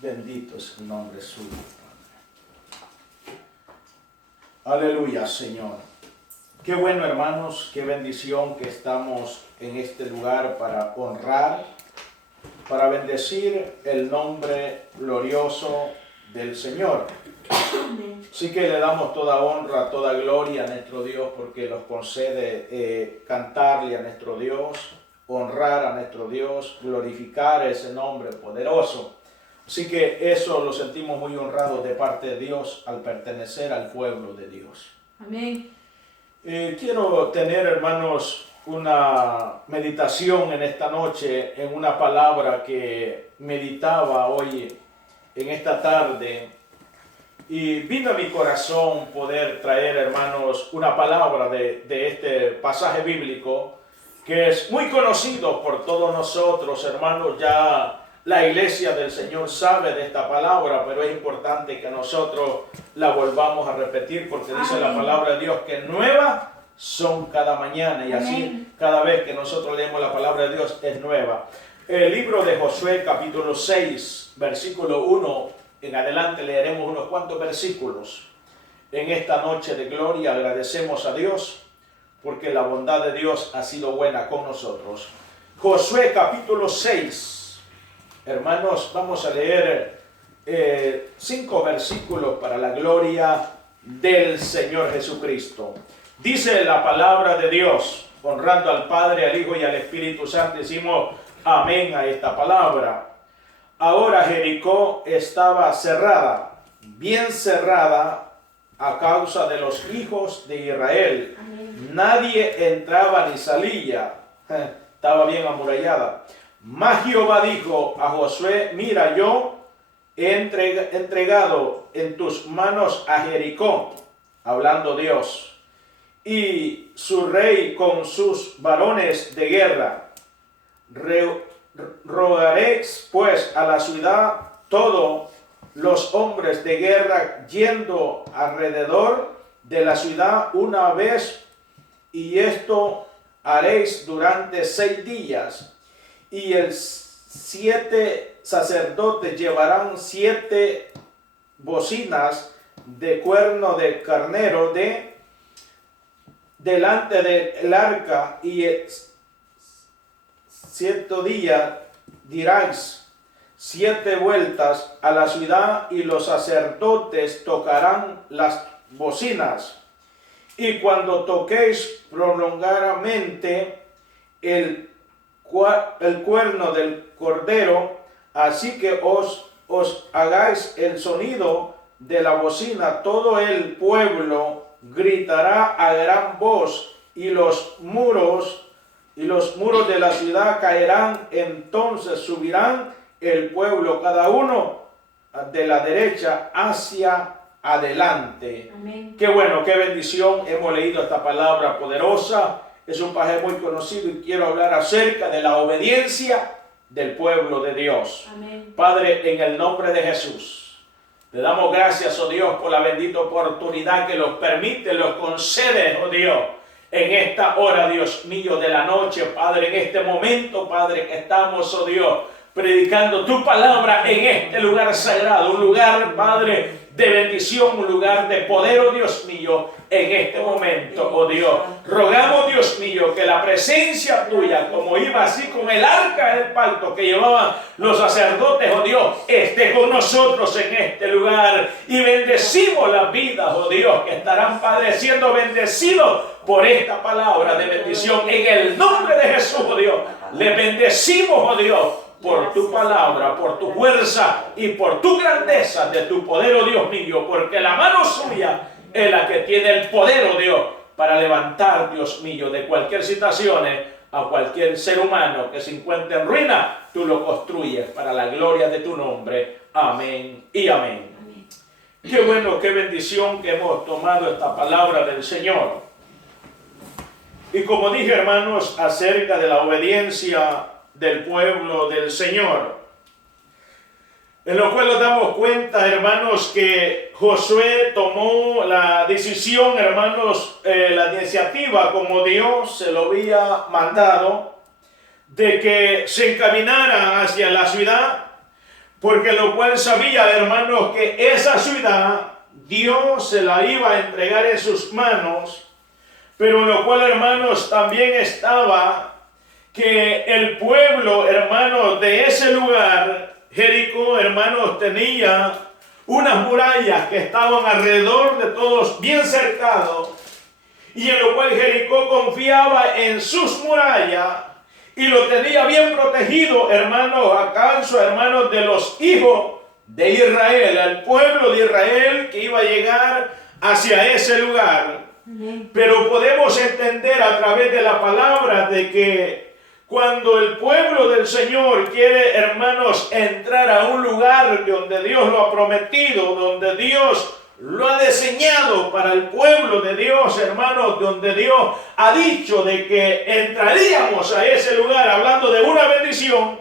Bendito es el nombre suyo, Padre. Aleluya, Señor. Qué bueno, hermanos, qué bendición que estamos en este lugar para honrar, para bendecir el nombre glorioso del Señor. Así que le damos toda honra, toda gloria a nuestro Dios, porque nos concede cantarle a nuestro Dios, honrar a nuestro Dios, glorificar ese nombre poderoso. Así que eso lo sentimos muy honrados de parte de Dios al pertenecer al pueblo de Dios. Amén. Quiero tener, hermanos, una meditación en esta noche, en una palabra que meditaba hoy en esta tarde. Y vino a mi corazón poder traer, hermanos, una palabra de este pasaje bíblico que es muy conocido por todos nosotros, hermanos. Ya la iglesia del Señor sabe de esta palabra, pero es importante que nosotros la volvamos a repetir porque dice la palabra de Dios que nuevas son cada mañana y así cada vez que nosotros leemos la palabra de Dios es nueva. El libro de Josué capítulo 6, versículo 1 en adelante leeremos unos cuantos versículos. En esta noche de gloria agradecemos a Dios porque la bondad de Dios ha sido buena con nosotros. Josué capítulo 6. Hermanos, vamos a leer 5 versículos para la gloria del Señor Jesucristo. Dice la palabra de Dios, honrando al Padre, al Hijo y al Espíritu Santo, decimos amén a esta palabra. Ahora Jericó estaba cerrada, bien cerrada a causa de los hijos de Israel. Amén. Nadie entraba ni salía, estaba bien amurallada. Mas Jehová dijo a Josué, mira, yo he entregado en tus manos a Jericó, hablando Dios, y su rey con sus varones de guerra. Rogaréis pues a la ciudad todos los hombres de guerra yendo alrededor de la ciudad una vez, y esto haréis durante 6 días. Y 7 sacerdotes llevarán 7 bocinas de cuerno de carnero delante del arca, y 7 días diráis 7 vueltas a la ciudad, y los sacerdotes tocarán las bocinas. Y cuando toquéis prolongadamente el cuerno del cordero, así que os hagáis el sonido de la bocina, todo el pueblo gritará a gran voz, y los muros de la ciudad caerán. Entonces subirán el pueblo cada uno de la derecha hacia adelante. Amén. Qué bueno, qué bendición. Hemos leído esta palabra poderosa. Es un pasaje muy conocido y quiero hablar acerca de la obediencia del pueblo de Dios. Amén. Padre, en el nombre de Jesús, te damos gracias, oh Dios, por la bendita oportunidad que nos permite, nos concede, oh Dios, en esta hora, Dios mío, de la noche, Padre, en este momento, Padre, que estamos, oh Dios, predicando tu palabra en este lugar sagrado, un lugar, Padre, de bendición, un lugar de poder, oh Dios mío, en este momento, oh Dios. Rogamos, Dios mío, que la presencia tuya, como iba así con el arca del pacto que llevaban los sacerdotes, oh Dios, esté con nosotros en este lugar. Y bendecimos las vidas, oh Dios, que estarán, Padre, siendo bendecidos por esta palabra de bendición. En el nombre de Jesús, oh Dios, le bendecimos, oh Dios, por tu palabra, por tu fuerza y por tu grandeza de tu poder, oh Dios mío, porque la mano suya es la que tiene el poder, oh Dios, para levantar, Dios mío, de cualquier situación a cualquier ser humano que se encuentre en ruina. Tú lo construyes para la gloria de tu nombre. Amén y amén. Amén. Qué bueno, qué bendición que hemos tomado esta palabra del Señor. Y como dije, hermanos, acerca de la obediencia del pueblo del Señor, en lo cual nos damos cuenta, hermanos, que Josué tomó la decisión, hermanos, la iniciativa, como Dios se lo había mandado, de que se encaminara hacia la ciudad porque lo cual sabía, hermanos, que esa ciudad Dios se la iba a entregar en sus manos, pero lo cual, hermanos, también estaba que el pueblo, hermanos, de ese lugar, Jericó, hermanos, tenía unas murallas que estaban alrededor de todos, bien cercados, y en lo cual Jericó confiaba en sus murallas y lo tenía bien protegido, hermanos, a causa, hermanos, de los hijos de Israel, al pueblo de Israel que iba a llegar hacia ese lugar. Pero podemos entender a través de la palabra de que cuando el pueblo del Señor quiere, hermanos, entrar a un lugar donde Dios lo ha prometido, donde Dios lo ha diseñado para el pueblo de Dios, hermanos, donde Dios ha dicho de que entraríamos a ese lugar hablando de una bendición,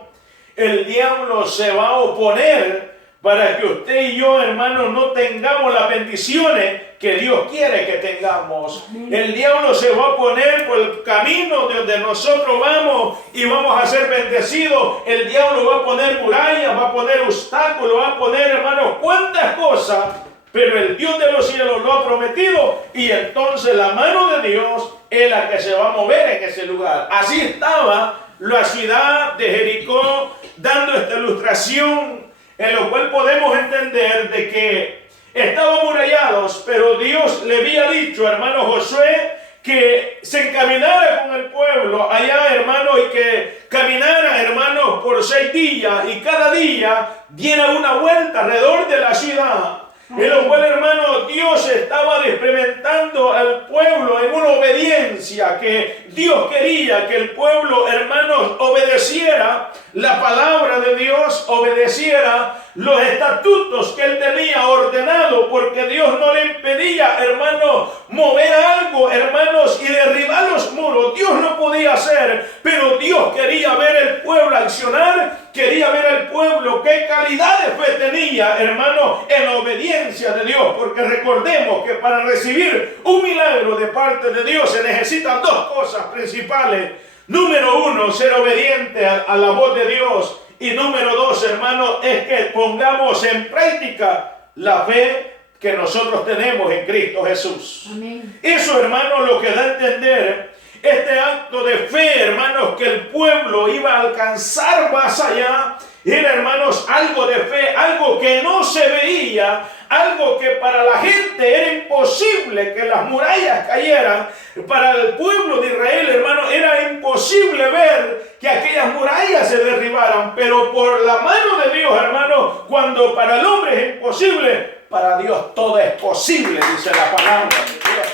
el diablo se va a oponer para que usted y yo, hermanos, no tengamos las bendiciones que Dios quiere que tengamos. El diablo se va a poner por el camino de donde nosotros vamos y vamos a ser bendecidos. El diablo va a poner murallas, va a poner obstáculos, va a poner, hermanos, cuántas cosas, pero el Dios de los cielos lo ha prometido y entonces la mano de Dios es la que se va a mover en ese lugar. Así estaba la ciudad de Jericó, dando esta ilustración en lo cual podemos entender de que estaban murallados, pero Dios le había dicho, hermano Josué, que se encaminara con el pueblo allá, hermano, y que caminara, hermano, por 6 días y cada día diera una vuelta alrededor de la ciudad. En lo cual, hermano, Dios estaba experimentando al pueblo en una obediencia que Dios quería que el pueblo, hermanos, obedeciera la palabra de Dios, obedeciera los estatutos que él tenía ordenado, porque Dios no le impedía, hermanos, mover algo, hermanos, y derribar los muros. Dios no podía hacer, pero Dios quería ver el pueblo accionar, quería ver al pueblo qué calidad de fe tenía, hermanos, en la obediencia de Dios, porque recordemos que para recibir un milagro de parte de Dios se necesitan 2 cosas principales. Número 1, ser obediente a la voz de Dios. Y número 2, hermanos, es que pongamos en práctica la fe que nosotros tenemos en Cristo Jesús. Amén. Eso, hermanos, lo que da a entender este acto de fe, hermanos, que el pueblo iba a alcanzar más allá. Era, hermanos, algo de fe, algo que no se veía, algo que para la gente era imposible que las murallas cayeran. Para el pueblo de Israel, hermanos, era imposible ver que aquellas murallas se derribaran. Pero por la mano de Dios, hermanos, cuando para el hombre es imposible, para Dios todo es posible, dice la palabra de Dios.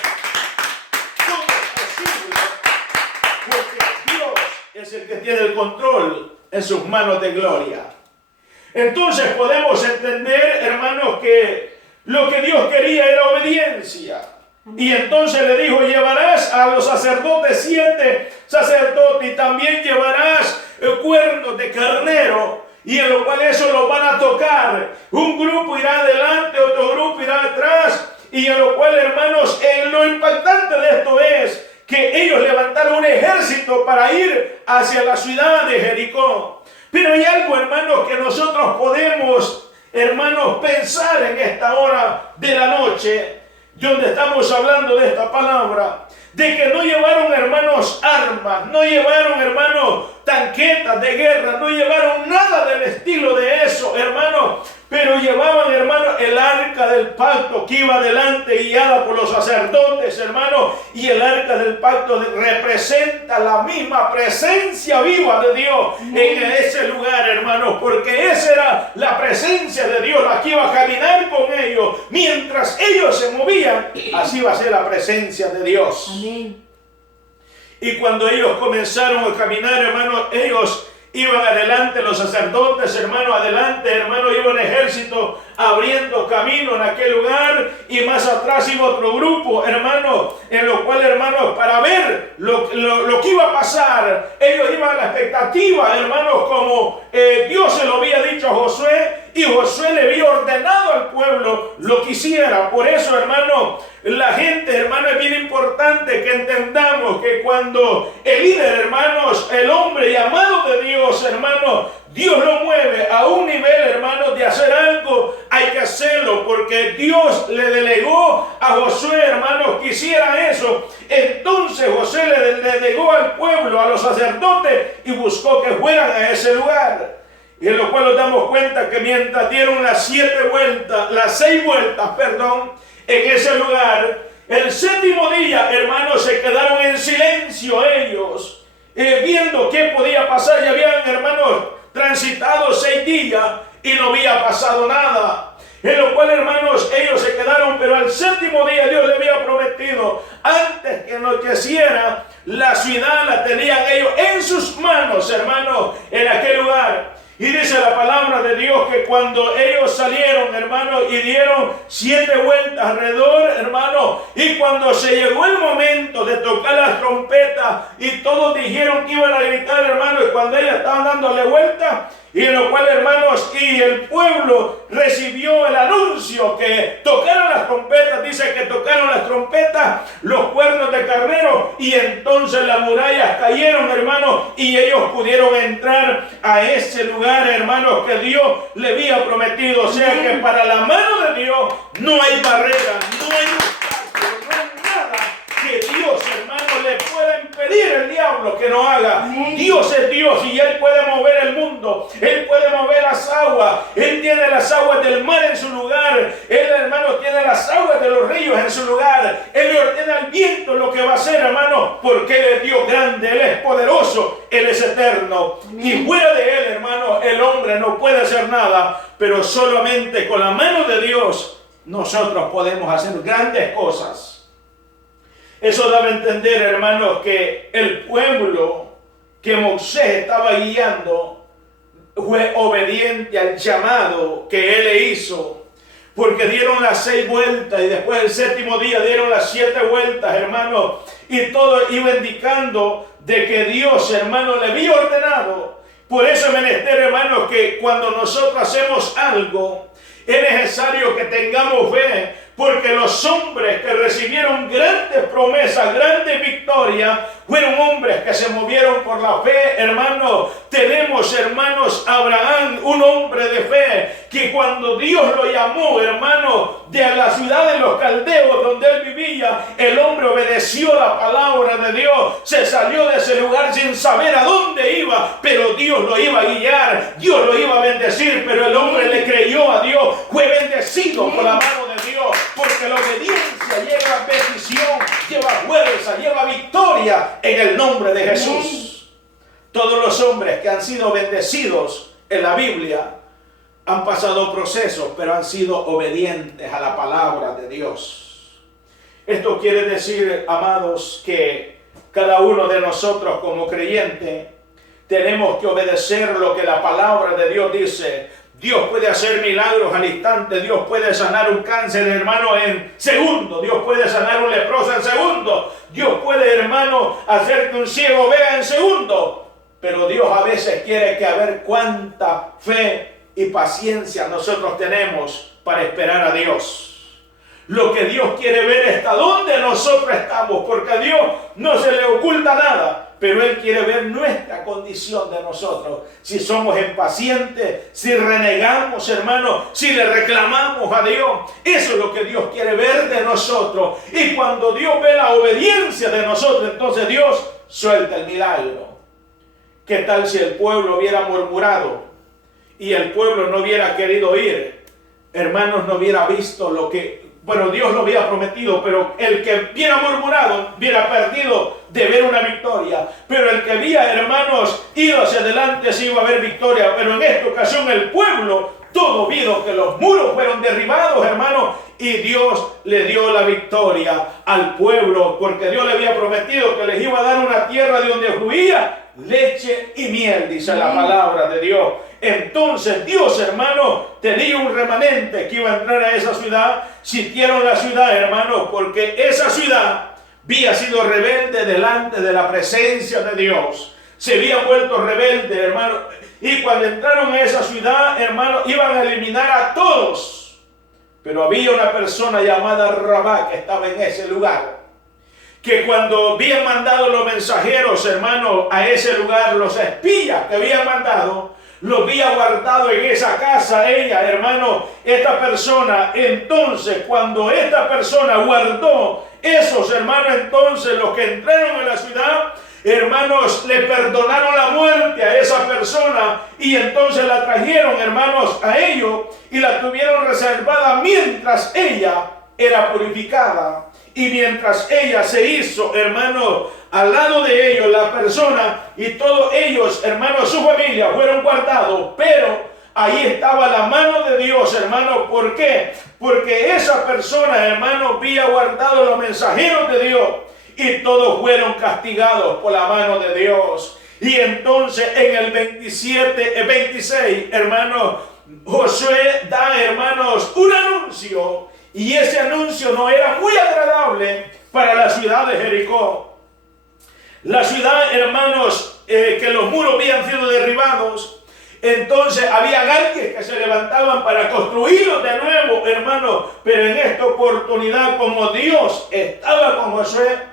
Todo es posible, porque Dios es el que tiene el control en sus manos de gloria. Entonces podemos entender, hermanos, que lo que Dios quería era obediencia. Y entonces le dijo, llevarás a los sacerdotes 7 sacerdotes y también llevarás cuernos de carnero, y en lo cual eso lo van a tocar. Un grupo irá adelante, otro grupo irá atrás, y en lo cual, hermanos, lo impactante de esto es que ellos levantaron un ejército para ir hacia la ciudad de Jericó. Pero hay algo, hermanos, que nosotros podemos, hermanos, pensar en esta hora de la noche, donde estamos hablando de esta palabra, de que no llevaron, hermanos, armas, no llevaron, hermanos, tanquetas de guerra, no llevaron nada del estilo de eso, hermanos, pero llevaban, hermanos, el arca del pacto que iba adelante guiada por los sacerdotes, hermanos, y el arca del pacto representa la misma presencia viva de Dios en ese lugar, hermanos, porque esa era la presencia de Dios, la que iba a caminar con ellos. Mientras ellos se movían, así va a ser la presencia de Dios. Amén. Y cuando ellos comenzaron a caminar, hermanos, ellos iban adelante, los sacerdotes, hermanos, adelante, hermanos, iba un ejército haciendo, abriendo camino en aquel lugar, y más atrás iba otro grupo, hermano, en lo cual, hermanos, para ver lo que iba a pasar, ellos iban a la expectativa, hermanos, como Dios se lo había dicho a Josué, y Josué le había ordenado al pueblo lo que hiciera. Por eso, hermano, la gente, hermano, es bien importante que entendamos que cuando el líder, hermanos, el hombre llamado de Dios, hermano, Dios lo mueve a un nivel, hermano, de hacer algo, hay que hacerlo, porque Dios le delegó a Josué, hermanos, que hiciera eso. Entonces Josué le delegó al pueblo, a los sacerdotes, y buscó que fueran a ese lugar. Y en lo cual nos damos cuenta que mientras dieron las 6 vueltas, en ese lugar, el 7º día, hermanos, se quedaron en silencio ellos, viendo qué podía pasar. Ya habían, hermanos, transitado 6 días y no había pasado nada. En lo cual, hermanos, ellos se quedaron, pero al 7º día Dios le había prometido, antes que anocheciera, la ciudad la tenían ellos en sus manos, hermanos, en aquel lugar. Y dice la palabra de Dios que cuando ellos salieron, hermano, y dieron 7 vueltas alrededor, hermano, y cuando se llegó el momento de tocar las trompetas y todos dijeron que iban a gritar, hermano, y cuando ellos estaban dándole vuelta, y en lo cual, hermanos, y el pueblo recibió el anuncio que tocaron las trompetas, dice que tocaron las trompetas, los cuernos de carnero, y entonces las murallas cayeron, hermanos, y ellos pudieron entrar a ese lugar, hermanos, que Dios le había prometido. O sea que para la mano de Dios no hay barrera, no hay obstáculo, no hay nada que Dios, hermano, le pueda impedir el diablo que no haga. Dios es Dios y Él puede mover el mundo, Él puede mover las aguas, Él tiene las aguas del mar en su lugar, Él, hermano, tiene las aguas de los ríos en su lugar, Él le ordena al viento lo que va a hacer, hermano, porque Él es Dios grande, Él es poderoso, Él es eterno. Y fuera de Él, hermano, el hombre no puede hacer nada, pero solamente con la mano de Dios nosotros podemos hacer grandes cosas. Eso debe entender, hermanos, que el pueblo que Moisés estaba guiando fue obediente al llamado que él le hizo, porque dieron las 6 vueltas y después el 7º día dieron las 7 vueltas, hermanos, y todo iba indicando de que Dios, hermano, le había ordenado. Por eso es menester, hermanos, que cuando nosotros hacemos algo, es necesario que tengamos fe, porque los hombres que recibieron grandes promesas, grandes victorias, fueron hombres que se movieron por la fe, hermanos. Tenemos, hermanos, Abraham, un hombre de fe, que cuando Dios lo llamó, hermano, de la ciudad de los caldeos donde él vivía, el hombre obedeció la palabra de Dios, se salió de ese lugar sin saber a dónde iba, pero Dios lo iba a guiar, Dios lo iba a bendecir, pero el hombre le creyó a Dios, fue bendecido por la mano de Dios, porque la obediencia lleva bendición, lleva fuerza, lleva victoria en el nombre de Jesús. Todos los hombres que han sido bendecidos en la Biblia han pasado procesos, pero han sido obedientes a la palabra de Dios. Esto quiere decir, amados, que cada uno de nosotros como creyente tenemos que obedecer lo que la palabra de Dios dice. Dios puede hacer milagros al instante, Dios puede sanar un cáncer, hermano, en segundo, Dios puede sanar un leproso en segundo, Dios puede, hermano, hacer que un ciego vea en segundo, pero Dios a veces quiere que a ver cuánta fe y paciencia nosotros tenemos para esperar a Dios. Lo que Dios quiere ver es hasta dónde nosotros estamos, porque a Dios no se le oculta nada, pero Él quiere ver nuestra condición de nosotros. Si somos impacientes, si renegamos, hermano, si le reclamamos a Dios. Eso es lo que Dios quiere ver de nosotros. Y cuando Dios ve la obediencia de nosotros, entonces Dios suelta el milagro. ¿Qué tal si el pueblo hubiera murmurado y el pueblo no hubiera querido ir? Hermanos, no hubiera visto lo que... Bueno, Dios lo había prometido, pero el que hubiera murmurado hubiera perdido de ver una victoria. Pero el que había, hermanos, ido hacia adelante, sí iba a haber victoria. Pero en esta ocasión el pueblo, todo vio que los muros fueron derribados, hermanos, y Dios le dio la victoria al pueblo, porque Dios le había prometido que les iba a dar una tierra de donde fluía leche y miel, dice la palabra de Dios. Entonces Dios, hermano, tenía un remanente que iba a entrar a esa ciudad. Sitiaron la ciudad, hermano, porque esa ciudad había sido rebelde delante de la presencia de Dios. Se había vuelto rebelde, hermano. Y cuando entraron a esa ciudad, hermano, iban a eliminar a todos. Pero había una persona llamada Rabá que estaba en ese lugar, que cuando habían mandado los mensajeros, hermano, a ese lugar, los espías que habían mandado, lo había guardado en esa casa ella, hermano, esta persona. Entonces, cuando esta persona guardó esos, hermanos, entonces los que entraron en la ciudad, hermanos, le perdonaron la muerte a esa persona y entonces la trajeron, hermanos, a ellos y la tuvieron reservada mientras ella era purificada. Y mientras ella se hizo, hermano, al lado de ellos, la persona y todos ellos, hermanos, su familia, fueron guardados. Pero ahí estaba la mano de Dios, hermano. ¿Por qué? Porque esa persona, hermano, había guardado los mensajeros de Dios. Y todos fueron castigados por la mano de Dios. Y entonces en el 26, hermanos, Josué da, hermanos, un anuncio. Y ese anuncio no era muy agradable para la ciudad de Jericó. La ciudad, hermanos, que los muros habían sido derribados. Entonces había alguien que se levantaban para construirlos de nuevo, hermanos. Pero en esta oportunidad, como Dios estaba con Josué,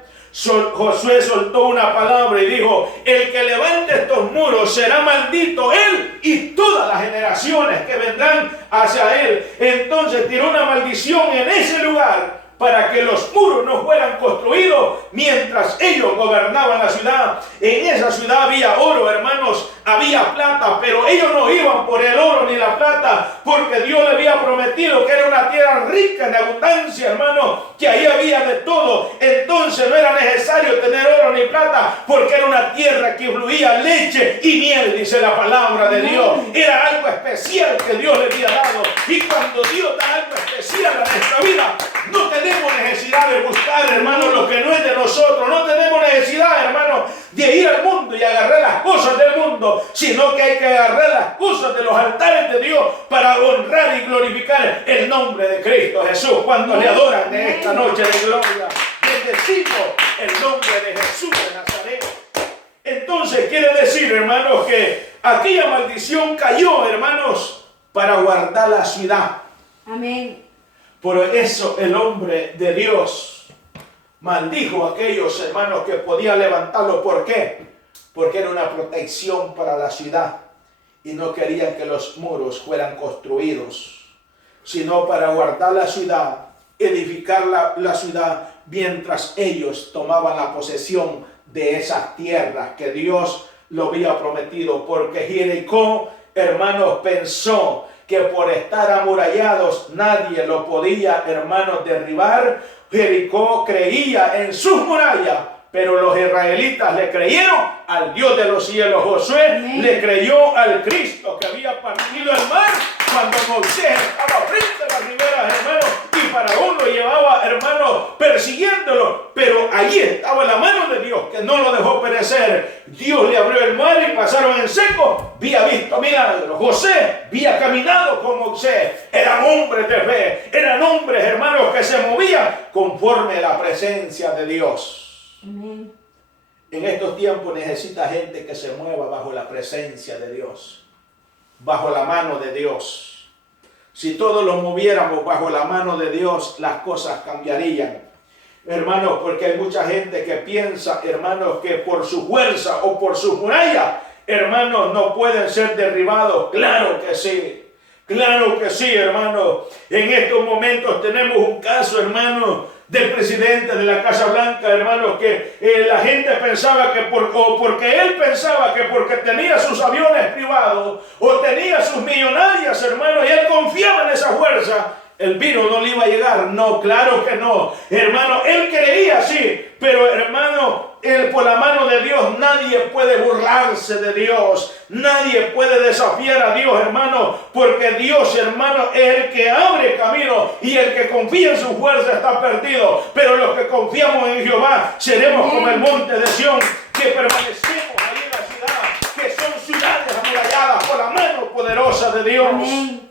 Josué soltó una palabra y dijo: el que levante estos muros será maldito él y todas las generaciones que vendrán hacia él. Entonces tiró una maldición en ese lugar para que los muros no fueran construidos mientras ellos gobernaban la ciudad. En esa ciudad había oro, hermanos, había plata, pero ellos no iban por el oro ni la plata, porque Dios le había prometido que era una tierra rica en abundancia, hermanos, que ahí había de todo. Entonces no era necesario tener oro ni plata, porque era una tierra que fluía leche y miel, dice la palabra de Dios. Era algo especial que Dios le había dado. Y cuando Dios da algo especial a nuestra vida, no tenemos necesidad de buscar, hermano, lo que no es de nosotros. No tenemos necesidad, hermano, de ir al mundo y agarrar las cosas del mundo, sino que hay que agarrar las cosas de los altares de Dios para honrar y glorificar el nombre de Cristo Jesús. Cuando le adoran en esta noche de gloria, bendecimos el nombre de Jesús de Nazaret. Entonces quiere decir, hermanos, que aquella maldición cayó, hermanos, para guardar la ciudad. Amén. Por eso el hombre de Dios maldijo a aquellos, hermanos, que podían levantarlo. ¿Por qué? Porque era una protección para la ciudad y no querían que los muros fueran construidos, sino para guardar la ciudad, edificar la ciudad mientras ellos tomaban la posesión de esas tierras que Dios lo había prometido. Porque Jericó, hermanos, pensó que por estar amurallados nadie lo podía, hermanos, derribar. Jericó creía en sus murallas, pero los israelitas le creyeron al Dios de los cielos. Josué le creyó al Cristo que había partido el mar cuando Moisés estaba frente a las riberas, hermanos, y Faraón lo llevaba, hermanos, persiguiéndolo. Pero allí estaba la mano de Dios que no lo dejó perecer. Dios le abrió el mar y pasaron en seco. Había visto milagros. José había caminado con Moisés. Eran hombres de fe. Eran hombres, hermanos, que se movían conforme a la presencia de Dios. Amén. En estos tiempos necesita gente que se mueva bajo la presencia de Dios, bajo la mano de Dios. Si todos los moviéramos bajo la mano de Dios, las cosas cambiarían. Hermanos, porque hay mucha gente que piensa, hermanos, que por su fuerza o por sus murallas, hermanos, no pueden ser derribados. Claro que sí. Claro que sí, hermanos. En estos momentos tenemos un caso, hermanos, del presidente de la Casa Blanca, hermanos, que la gente pensaba que porque él pensaba que porque tenía sus aviones privados o tenía sus millonarias, hermanos, y él confiaba en esa fuerza, el virus no le iba a llegar. No, claro que no, hermano. Él creía así, pero hermano, por la mano de Dios nadie puede burlarse de Dios, nadie puede desafiar a Dios, hermano, porque Dios, hermano, es el que abre camino y el que confía en su fuerza está perdido. Pero los que confiamos en Jehová seremos como el monte de Sión, que permanecemos ahí en la ciudad. tocadas por la mano poderosa de Dios. Amén.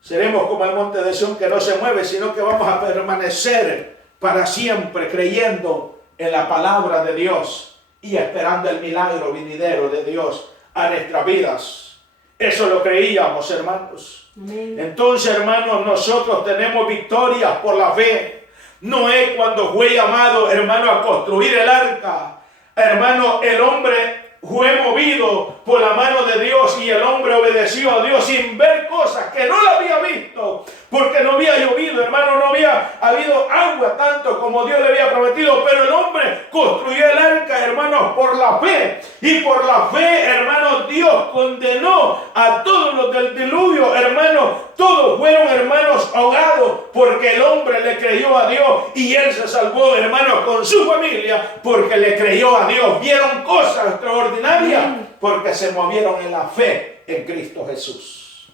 Seremos como el monte de Sión que no se mueve, sino que vamos a permanecer para siempre creyendo en la palabra de Dios y esperando el milagro venidero de Dios a nuestras vidas. Eso lo creíamos, hermanos. Amén. Entonces, hermanos, nosotros tenemos victorias por la fe. Noé, cuando fue llamado, hermano, a construir el arca, hermano, el hombre fue movido por la mano de Dios y el hombre obedeció a Dios sin ver cosas que no lo había visto, porque no había llovido, hermano, no había habido agua tanto como Dios le había prometido, pero el hombre construyó el arca, hermanos, por la fe, y por la fe, hermanos, Dios condenó a todos los del diluvio, hermanos, todos fueron, hermanos, ahogados, porque el hombre le creyó a Dios y él se salvó, hermanos, con su familia, porque le creyó a Dios. Vieron cosas extraordinarias porque se movieron en la fe en Cristo Jesús.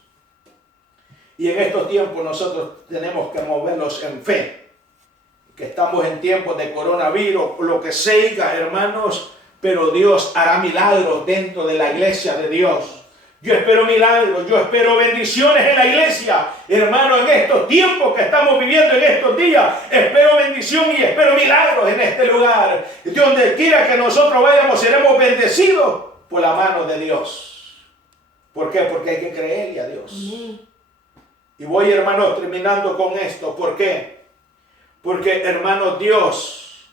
Y en estos tiempos nosotros tenemos que moverlos en fe, que estamos en tiempos de coronavirus, lo que sea, hermanos, pero Dios hará milagros dentro de la iglesia de Dios. Yo espero milagros, yo espero bendiciones en la iglesia. Hermano, en estos tiempos que estamos viviendo, en estos días, espero bendición y espero milagros en este lugar. Donde quiera que nosotros vayamos, seremos bendecidos por la mano de Dios. ¿Por qué? Porque hay que creerle a Dios. Y voy, hermanos, terminando con esto. ¿Por qué? Porque, hermanos, Dios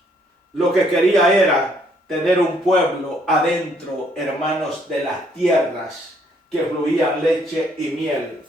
lo que quería era tener un pueblo adentro, hermanos, de las tierras que fluían leche y miel.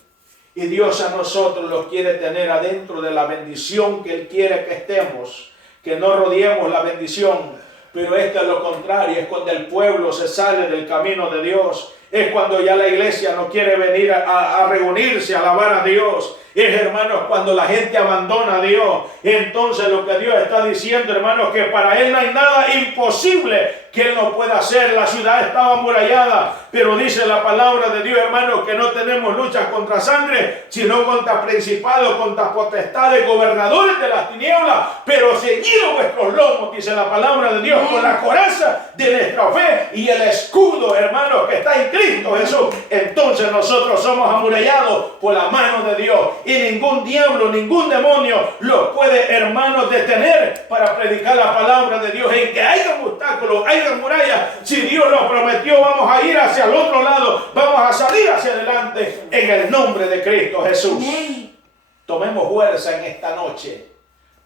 Y Dios a nosotros los quiere tener adentro de la bendición que Él quiere que estemos, que no rodeemos la bendición. Pero esto es lo contrario, es cuando el pueblo se sale del camino de Dios, es cuando ya la iglesia no quiere venir a reunirse, a alabar a Dios. Es, hermanos, cuando la gente abandona a Dios. Entonces lo que Dios está diciendo, hermanos, que para Él no hay nada imposible que Él no pueda hacer. La ciudad estaba amurallada, pero dice la palabra de Dios, hermanos, que no tenemos luchas contra sangre, sino contra principados, contra potestades, gobernadores de las tinieblas. Pero ceñidos vuestros lomos, dice la palabra de Dios, con la coraza de nuestra fe y el escudo, hermanos, que está en Cristo Jesús. Entonces nosotros somos amurallados por la mano de Dios. Y ningún diablo, ningún demonio lo puede, hermanos, detener para predicar la palabra de Dios. En que haya obstáculos, haya murallas, si Dios lo prometió, vamos a ir hacia el otro lado, vamos a salir hacia adelante en el nombre de Cristo Jesús. Tomemos fuerza en esta noche,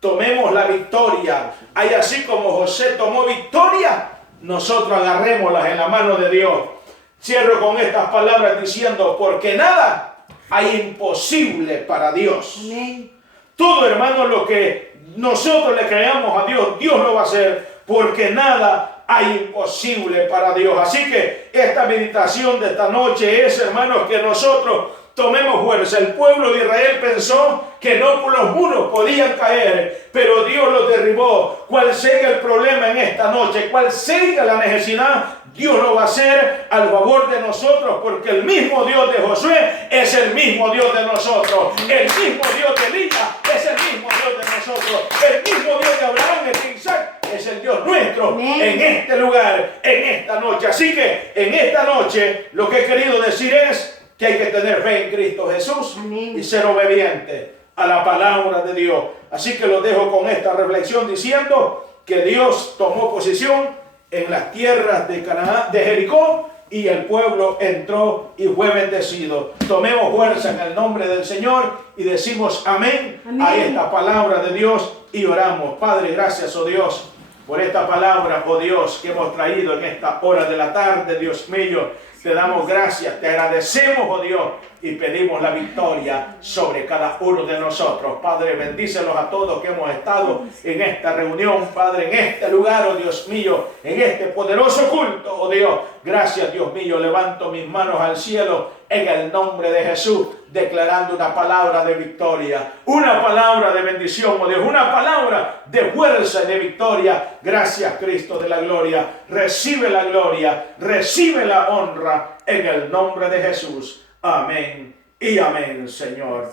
tomemos la victoria. Hay así como José tomó victoria, nosotros agarrémoslas en la mano de Dios. Cierro con estas palabras diciendo, porque nada hay imposible para Dios. Amén. Todo, hermano, lo que nosotros le creamos a Dios, Dios lo va a hacer, porque nada hay imposible para Dios. Así que esta meditación de esta noche es, hermanos, que nosotros tomemos fuerza. El pueblo de Israel pensó que no por los muros podían caer, pero Dios los derribó. Cual sea el problema en esta noche, cual sea la necesidad, Dios lo va a hacer al favor de nosotros, porque el mismo Dios de Josué es el mismo Dios de nosotros. El mismo Dios de Elías es el mismo Dios de nosotros. El mismo Dios de Abraham, el de Isaac, es el Dios nuestro. Amén. En este lugar, en esta noche. Así que en esta noche lo que he querido decir es que hay que tener fe en Cristo Jesús. Amén. Y ser obediente a la palabra de Dios. Así que los dejo con esta reflexión diciendo que Dios tomó posesión en las tierras de Canaán, de Jericó, y el pueblo entró y fue bendecido. Tomemos fuerza en el nombre del Señor y decimos amén, amén a esta palabra de Dios y oramos. Padre, gracias, oh Dios, por esta palabra, oh Dios, que hemos traído en esta hora de la tarde, Dios mío. Te damos gracias, te agradecemos, oh Dios, y pedimos la victoria sobre cada uno de nosotros. Padre, bendícelos a todos que hemos estado en esta reunión, Padre, en este lugar, oh Dios mío, en este poderoso culto, oh Dios. Gracias, Dios mío, levanto mis manos al cielo en el nombre de Jesús, declarando una palabra de victoria, una palabra de bendición, oh Dios, una palabra de fuerza y de victoria. Gracias, Cristo de la gloria. Recibe la gloria, recibe la honra en el nombre de Jesús. Amén y amén, Señor.